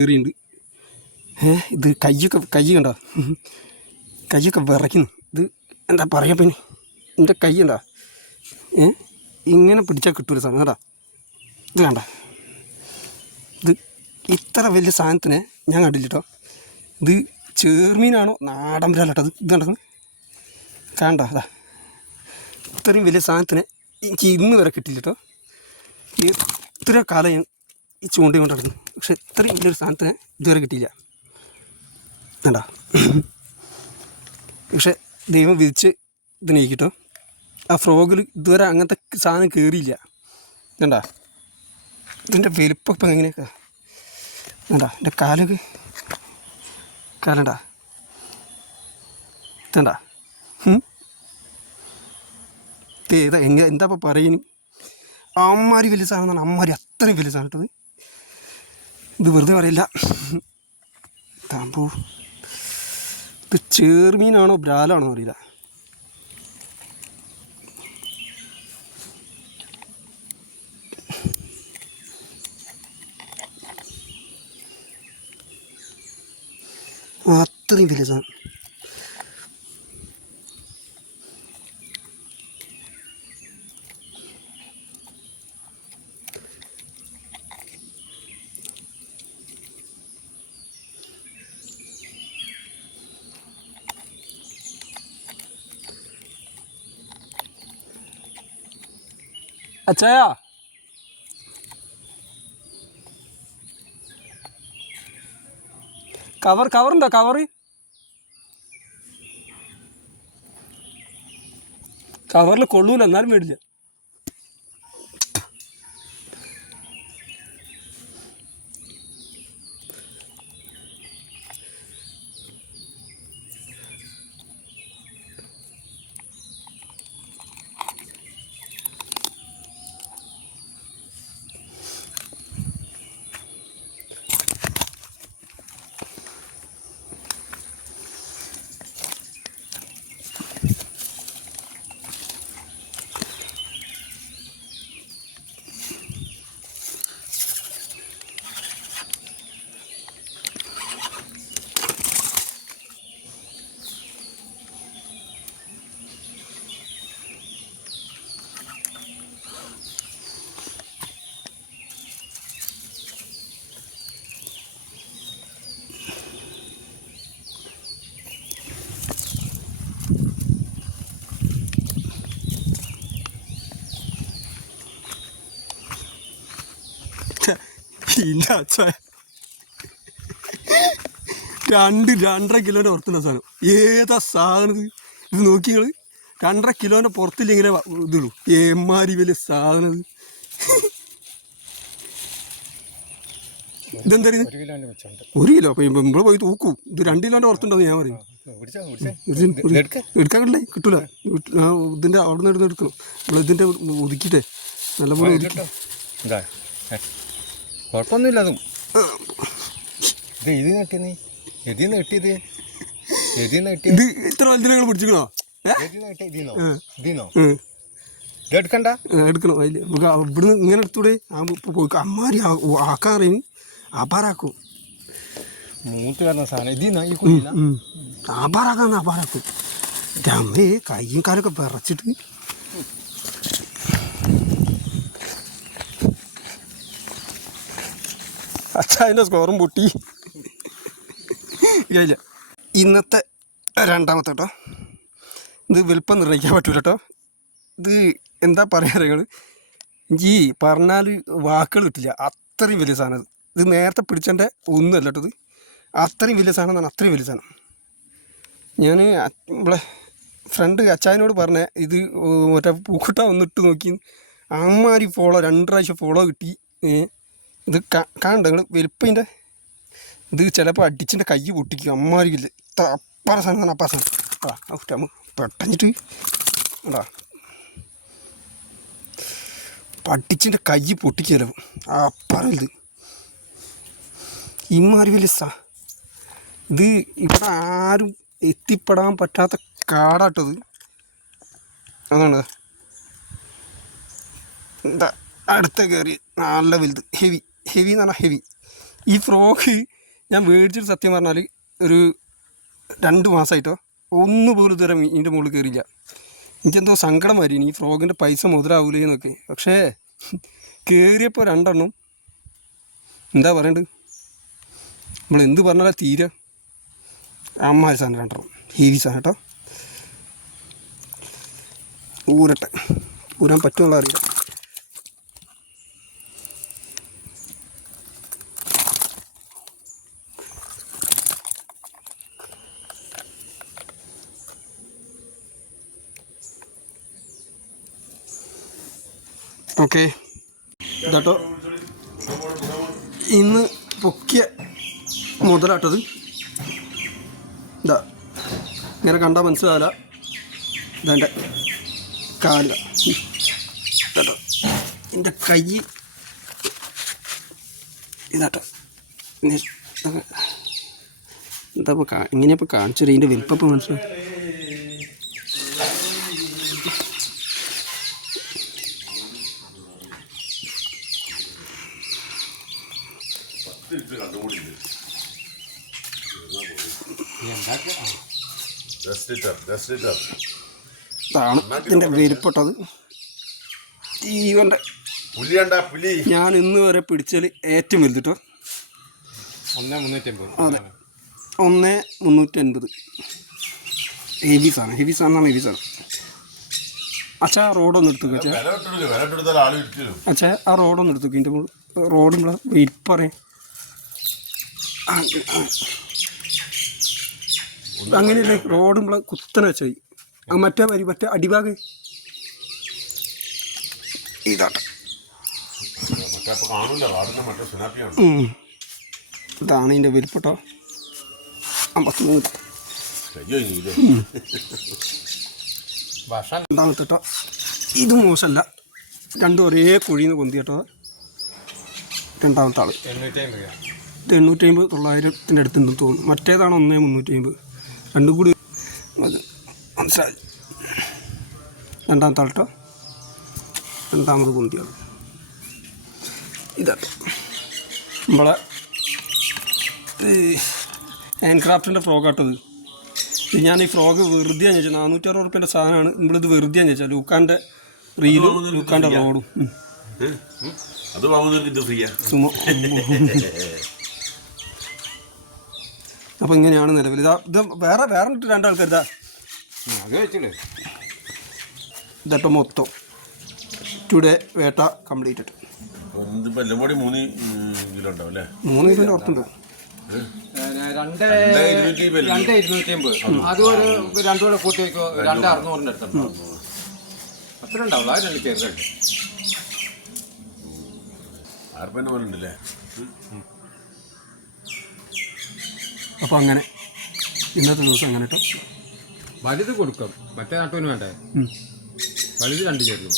കയറിയുണ്ട്. ഇത് കൈ കണ്ടോ, കൈയൊക്കെ വിറയ്ക്കുന്നു. ഇത് എന്താ പറയുക, പിന്നെ എൻ്റെ കൈ ഉണ്ടോ ഇങ്ങനെ പിടിച്ചാൽ കിട്ടൂല സാധനം കേട്ടോ. ഇത് കണ്ട, ഇത് ഇത്ര വലിയ സാധനത്തിനെ ഞാൻ കണ്ടില്ല കേട്ടോ. ഇത് ചേർമീനാണോ നാടൻ വിരാലട്ടോ. ഇത് കണ്ടത് കണ്ട, അതാ ഇത്രയും വലിയ സാധനത്തിനെ എനിക്ക് ഇന്ന് വരെ കിട്ടില്ല കേട്ടോ. ഇത്ര കാലം ഞാൻ ഈ ചൂണ്ടയും കൊണ്ട് നടക്കുന്നു, പക്ഷെ ഇത്രയും വലിയൊരു സാധനത്തിനെ ഇതുവരെ കിട്ടിയില്ല കണ്ടോ. പക്ഷെ ദൈവം വിധിച്ച് ഇതിനേക്കിട്ടോ. ആ ഫ്രോഗിൽ ഇതുവരെ അങ്ങനത്തെ സാധനം കയറിയില്ല കണ്ടാ. ഇതിൻ്റെ വലുപ്പം ഇപ്പം എങ്ങനെയൊക്കെ കണ്ടാ, എൻ്റെ കാലണ്ടാ ഇതണ്ടാ. ഏതാ എന്താ ഇപ്പം പറയുന്നു, അമ്മാരി വലിയ സാധനം എന്നാണ്, അമ്മാരി അത്രയും വലിയ സാധനം ഇട്ടത്. ഇത് വെറുതെ പറയില്ല. താമ്പൂ ഇത് ചേർമീനാണോ ബ്രാലാണോ അറിയില്ല. അത്രയും വലിയ സാധനം. അച്ചായാ, കവറുണ്ടോ? കവറിൽ കൊള്ളൂല, എന്നാലും മേടില്ല. ഇല്ല അച്ഛാ, 2-2.5 കിലോൻ്റെ പുറത്തുള്ള സാധനം. ഏതാ സാധനം ഇത് നോക്കി നിങ്ങൾ, 2.5 കിലോൻ്റെ പുറത്തില്ല ഇങ്ങനെ ഇതുള്ളൂ. എമ്മാരി വലിയ സാധനം. ഇതെന്താ 1 കിലോ? അപ്പം നമ്മൾ പോയി തൂക്കും. ഇത് 2 കിലോൻ്റെ പുറത്തുണ്ടോന്ന് ഞാൻ പറയും. എടുക്കാൻ കിട്ടൂല. ഇതിൻ്റെ അവിടെ നിന്ന് എടുക്കണം. നമ്മൾ ഇതിൻ്റെ ഒതുക്കിയിട്ടേ നല്ലപോലെ ഒതുക്കി. കുഴപ്പമൊന്നുമില്ല. അതും ഇത് ഇത്ര വലുതിനെ നിങ്ങൾ പിടിച്ചിക്കണോ? എടുക്കണ്ട, എടുക്കണം. അതിൽ നമുക്ക് ഇവിടുന്ന് ഇങ്ങനെ എടുത്തൂടെ? പോയി അമ്മാരി ആക്കാറിന് ആഭാരാക്കും. മൂത്ത് വരുന്ന സാധനം ആഭാരാക്കും. അമ്മേ കയ്യും കാലൊക്കെ വിറച്ചിട്ട്. അച്ഛാ, അതിൻ്റെ സ്കോറും പൊട്ടി. ഇല്ല, ഇന്നത്തെ 2ാമത്തെ കേട്ടോ. ഇത് വലുപ്പം നിർണ്ണയിക്കാൻ പറ്റൂല കേട്ടോ. ഇത് എന്താ പറയുക, നിങ്ങൾ എനിക്ക് പറഞ്ഞാൽ വാക്കുകൾ കിട്ടില്ല. അത്രയും വലിയ സാധനം. ഇത് നേരത്തെ പിടിച്ചതിൻ്റെ ഒന്നുമല്ല കേട്ടോ. ഇത് അത്രയും വലിയ സാധനം എന്നാണ്, അത്രയും വലിയ സാധനം. ഞാൻ നമ്മളെ ഫ്രണ്ട് അച്ചായനോട് പറഞ്ഞ ഇത് മറ്റേ പൂക്കുട്ട ഒന്നിട്ട് നോക്കി, അമ്മാരി 2 പ്രാവശ്യം ഫോളോ കിട്ടി. ഇത് കാണണ്ട നിങ്ങൾ വലുപ്പതിൻ്റെ. ഇത് ചിലപ്പോൾ അടിച്ചിൻ്റെ കൈ പൊട്ടിക്കും. അമ്മാരിക്കില്ല. ഇത്ര അപ്പാറ സാധനം തന്നെ, അപ്പാറ സാധനം. പെട്ടഞ്ഞിട്ട് ഉണ്ടാ അടിച്ചിൻ്റെ കൈ പൊട്ടിക്കല്ലോ. അപ്പാറ ഇത് ഇമ്മാരി വലിയ ഇത് ഇവിടെ ആരും എത്തിപ്പെടാൻ പറ്റാത്ത കാടാട്ടത്. അതാണ് എന്താ അടുത്ത കയറി നല്ല വലുത്. ഹെവി എന്ന് പറഞ്ഞാൽ ഹെവി. ഈ ഫ്രോക്ക് ഞാൻ മേടിച്ചിട്ട് സത്യം പറഞ്ഞാൽ ഒരു 2 മാസമായിട്ടോ ഒന്നുപോലും ഇതുവരെ ഇതിൻ്റെ മുകളിൽ കയറിയില്ല. എനിക്കെന്തോ സങ്കടം വരും ഈ ഫ്രോക്കിൻ്റെ പൈസ മുതലാവൂലേ എന്നൊക്കെ. പക്ഷേ കയറിയപ്പോൾ 2 എണ്ണം എന്താ പറയണ്ടത്, നമ്മൾ എന്ത് പറഞ്ഞാലാ തീരെ അമ്മായി സാധനം 2 എണ്ണം ഹെവി സാധനം കേട്ടോ. ഊരാൻ പറ്റുമെന്നുള്ള അറിയില്ല. ഓക്കെ ഇതാട്ടോ ഇന്ന് പൊക്കിയ മുതലാട്ടത്. ഇതാ ഇങ്ങനെ കണ്ടാൽ മനസ്സിലാവില്ല, ഇതെൻ്റെ കാലുക കേട്ടോ. എൻ്റെ കൈ ഇതാട്ടോ. എന്താ ഇപ്പോൾ ഇങ്ങനെയപ്പോൾ കാണിച്ചത് ഇതിൻ്റെ വലിപ്പം മനസ്സിലാവും. ഇതാണ് ഇതിൻ്റെ വലിപ്പട്ടത്. ജീവൻ്റെ ഞാൻ ഇന്ന് വരെ പിടിച്ചാൽ ഏറ്റവും വലുത് കേട്ടോ. 1,350. അതെ 1,350. ഹെവി സാധനം ഹെവി സാധനം. അച്ഛാ റോഡൊന്നും എടുത്തു അച്ഛാ ആ റോഡൊന്നും എടുത്തു. ഇതിൻ്റെ റോഡുള്ള വലിപ്പം പറയാം. അങ്ങനെയല്ലേ റോഡുമ്പോൾ കുത്തനെ വെച്ചായി. മറ്റേ വരി മറ്റേ അടിഭാഗം ഇതാട്ടെ. ഇതാണ് ഇതിൻ്റെ വലിപ്പട്ടോ. 53. രണ്ടാമത്തെ കേട്ടോ. ഇത് മോശമല്ല, 2 ഒരേ കുഴിയിൽ നിന്ന് പൊന്തി കേട്ടോ. രണ്ടാമത്തെ ആൾ 850 900 അടുത്തുണ്ടെന്ന് തോന്നുന്നു. മറ്റേതാണ് 1,350. 2 കൂടി മനസ്സിലായി. രണ്ടാമത്തെ ആൾ കേട്ടോ. രണ്ടാമത് പൊന്തിയാണ് ഇതാട്ടോ. നമ്മളെ ഹാൻഡ് ക്രാഫ്റ്റിൻ്റെ ഫ്രോക്കാട്ടത്. ഇത് ഞാൻ ഈ ഫ്രോക്ക് വെറുതെ ചോദിച്ചാൽ 460 റുപ്യേൻ്റെ സാധനമാണ്. നമ്മളിത് വെറുതെ ചോദിച്ചാൽ ലൂക്കാൻ്റെ റീലും ലൂക്കാൻ്റെ റോഡും സുമോ. അപ്പം ഇങ്ങനെയാണ് നിലവിൽ. ഇത് വേറെ 2 ആൾക്കാർ ഇതാ ഇതപ്പം മൊത്തം ടുഡേ വേട്ട കംപ്ലീറ്റഡ്. 3 കിലോൻ്റെ പുറത്തുണ്ട്. 2,250. അത് ഒരു 2 കൂടെ കൂട്ടി വയ്ക്കോ. 2,600 അടുത്തുണ്ടോ അത്ര ഉണ്ടാവുള്ളൂ. അത് 2 ചെറുതുണ്ട്. അപ്പോൾ അങ്ങനെ ഇന്നത്തെ ദിവസം അങ്ങനെ കേട്ടോ. വലുത് കൊടുക്കും, മറ്റേ നാട്ടുവിന് വേണ്ടേ. വലുത് 2 ചേർന്നു.